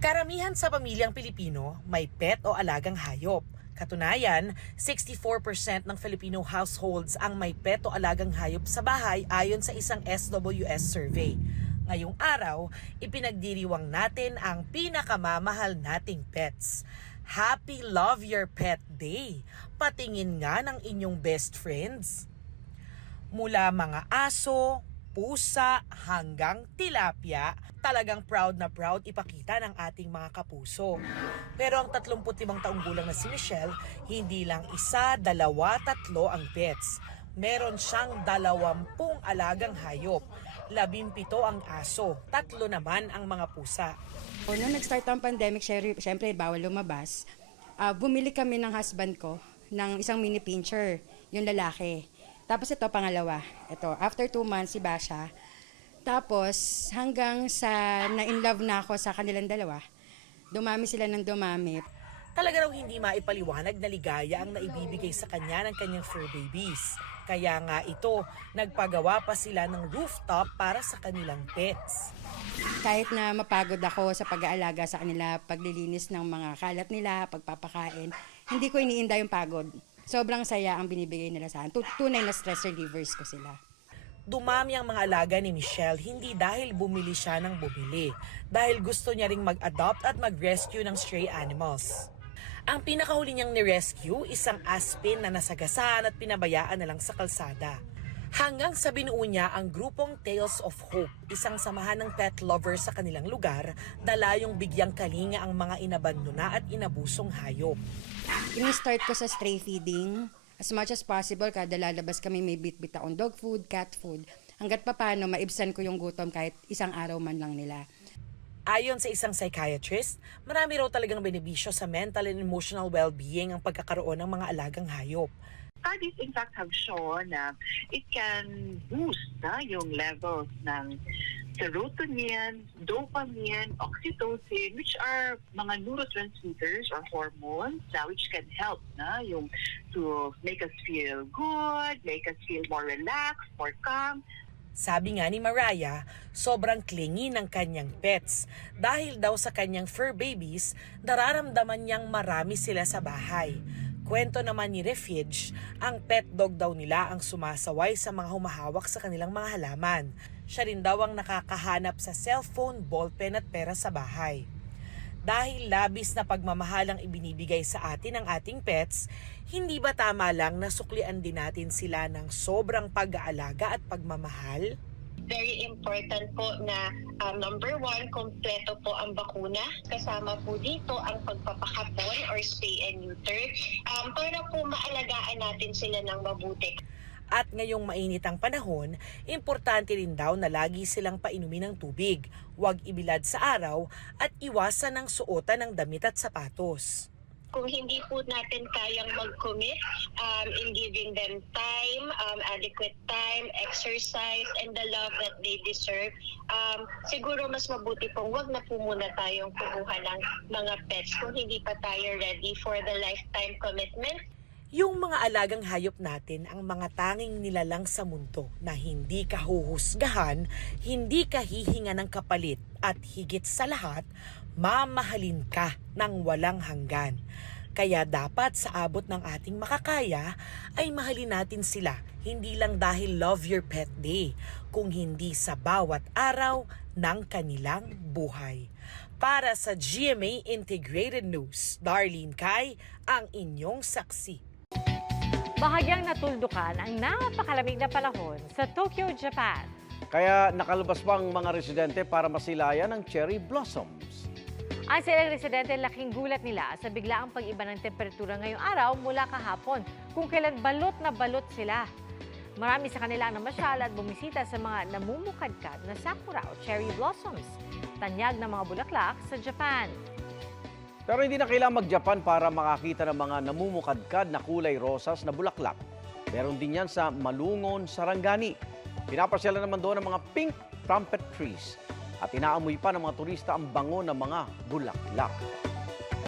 Karamihan sa pamilyang Pilipino may pet o alagang hayop. Katunayan, 64% ng Filipino households ang may pet o alagang hayop sa bahay ayon sa isang SWS survey. Ngayong araw, ipinagdiriwang natin ang pinakamamahal nating pets. Happy Love Your Pet Day! Patingin nga ng inyong best friends. Mula mga aso, pusa hanggang tilapia, talagang proud na proud ipakita ng ating mga kapuso. Pero ang 35 taong gulang na si Michelle, hindi lang isa, dalawa, tatlo ang pets. Meron siyang 20 alagang hayop, 17 ang aso, 3 naman ang mga pusa. Noong nag-start ang pandemic, syempre bawal lumabas. Bumili kami ng husband ko ng isang mini pincher, yung lalaki. Tapos ito, pangalawa. Ito, after 2 months, iba siya. Tapos, hanggang sa na-in-love na ako sa kanilang dalawa, dumami sila ng dumami. Talaga raw hindi maipaliwanag na ligaya ang naibibigay sa kanya ng kanyang fur babies. Kaya nga ito, nagpagawa pa sila ng rooftop para sa kanilang pets. Kahit na mapagod ako sa pag-aalaga sa kanila, paglilinis ng mga kalat nila, pagpapakain, hindi ko iniinda yung pagod. Sobrang saya ang binibigay nila sa akin. Tunay na stress relievers ko sila. Dumami ang mga alaga ni Michelle hindi dahil bumili siya ng bumili, dahil gusto niya ring mag-adopt at mag-rescue ng stray animals. Ang pinakahuli niyang ni-rescue, isang aspin na nasagasaan at pinabayaan na lang sa kalsada. Hanggang sa binuo niya ang grupong Tales of Hope, isang samahan ng pet lovers sa kanilang lugar, dalayong bigyang kalinga ang mga inabandona at inabusong hayop. Ini-start ko sa stray feeding. As much as possible, kada lalabas kami may bit-bit akong dog food, cat food. Hanggat papaano, maibsan ko yung gutom kahit isang araw man lang nila. Ayon sa isang psychiatrist, marami raw talagang benepisyo sa mental and emotional well-being ang pagkakaroon ng mga alagang hayop. Studies in fact have shown na it can boost yung levels ng serotonin, dopamine, oxytocin, which are mga neurotransmitters or hormones which can help to make us feel good, make us feel more relaxed, more calm. Sabi nga ni Mariah, sobrang clingy ng kanyang pets. Dahil daw sa kanyang fur babies, nararamdaman niyang marami sila sa bahay. Kwento naman ni Refuge, ang pet dog daw nila ang sumasaway sa mga humahawak sa kanilang mga halaman. Siya rin daw ang nakakahanap sa cellphone, ballpen at pera sa bahay. Dahil labis na pagmamahal ang ibinibigay sa atin ng ating pets, hindi ba tama lang na suklian din natin sila ng sobrang pag-aalaga at pagmamahal? Very important po na number 1, kompleto po ang bakuna. Kasama po dito ang pagpapakapon or spay and neuter para po maalagaan natin sila ng mabuti. At ngayong mainit ang panahon, importante rin daw na lagi silang painumin ng tubig, huwag ibilad sa araw at iwasan ang suotan ng damit at sapatos. Kung hindi po natin kayang mag-commit in giving them time, adequate time, exercise, and the love that they deserve, siguro mas mabuti pong wag na po muna tayong kumuha ng mga pets kung hindi pa tayo ready for the lifetime commitment. Yung mga alagang hayop natin ang mga tanging nilalang sa mundo na hindi ka huhusgahan, hindi ka hihinga ng kapalit at higit sa lahat, mamahalin ka ng walang hanggan. Kaya dapat sa abot ng ating makakaya ay mahalin natin sila, hindi lang dahil Love Your Pet Day, kung hindi sa bawat araw ng kanilang buhay. Para sa GMA Integrated News, Darlene Kai, ang inyong saksi. Bahagyang natuldukan ang napakalamig na panahon sa Tokyo, Japan. Kaya nakalabas pa ang mga residente para masilayan ng cherry blossoms. Ang silang residente laking gulat nila sa biglaang pag-iba ng temperatura ngayong araw mula kahapon kung kailan balot na balot sila. Marami sa kanila ang namasyal at bumisita sa mga namumukadkad na sakura o cherry blossoms, tanyag ng mga bulaklak sa Japan. Pero hindi na kailangang mag-Japan para makakita ng mga namumukadkad na kulay rosas na bulaklak. Meron din yan sa Malungon, Sarangani. Pinapasyalan naman doon ang mga pink trumpet trees. At inaamoy pa ng mga turista ang bango ng mga bulaklak.